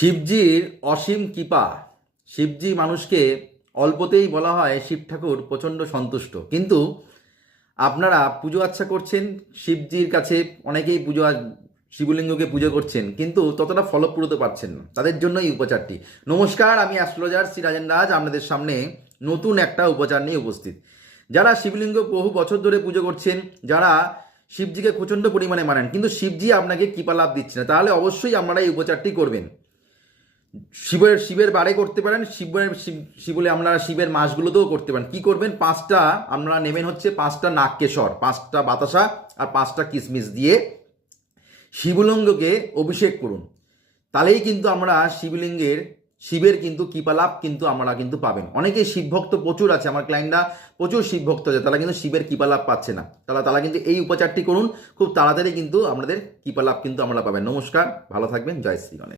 শিবজির অসীম কৃপা। শিবজি মানুষকে অল্পতেই বলা হয় শিব ঠাকুর প্রচণ্ড সন্তুষ্ট। কিন্তু আপনারা পুজো আচ্ছা করছেন, শিবজির কাছে অনেকেই পুজো শিবলিঙ্গকে পুজো করছেন, কিন্তু ততটা ফলপ্রদ পাচ্ছেন না। তাদের জন্য এই উপচারটি। নমস্কার, আমি অ্যাস্ট্রোলজার শ্রী রাজেন রাজ, আপনাদের সামনে নতুন একটা উপচার নিয়ে উপস্থিত। যারা শিবলিঙ্গ বহু বছর ধরে পুজো করছেন, যারা শিবজিকে প্রচণ্ড পরিমাণে মানেন, কিন্তু শিবজি আপনাকে কৃপা লাভ দিচ্ছে না, তাহলে অবশ্যই আপনারা এই উপচারটি করবেন। শিবের শিবের বারে করতে পারেন, শিবের, শিব- শিবলে আপনারা শিবের মাসগুলোতেও করতে পারেন। কি করবেন? পাঁচটা আপনারা নেবেন হচ্ছে পাঁচটা নাগকেশর, পাঁচটা বাতাসা আর পাঁচটা কিশমিশ দিয়ে শিবলিঙ্গকে অভিষেক করুন। তাহলেই কিন্তু আমরা শিবলিঙ্গের, শিবের কিন্তু কৃপালাভ কিন্তু আমরা কিন্তু পাবেন। অনেকেই শিবভক্ত প্রচুর আছে, আমার ক্লায়েন্টরা প্রচুর শিবভক্ত আছে, তারা কিন্তু শিবের কৃপালাভ পাচ্ছে না। তারা তারা কিন্তু এই উপচারটি করুন, খুব তাড়াতাড়ি কিন্তু আমাদের কৃপালাভ কিন্তু আমরা পাবেন। নমস্কার, ভালো থাকবেন, জয় শ্রী গণেশ।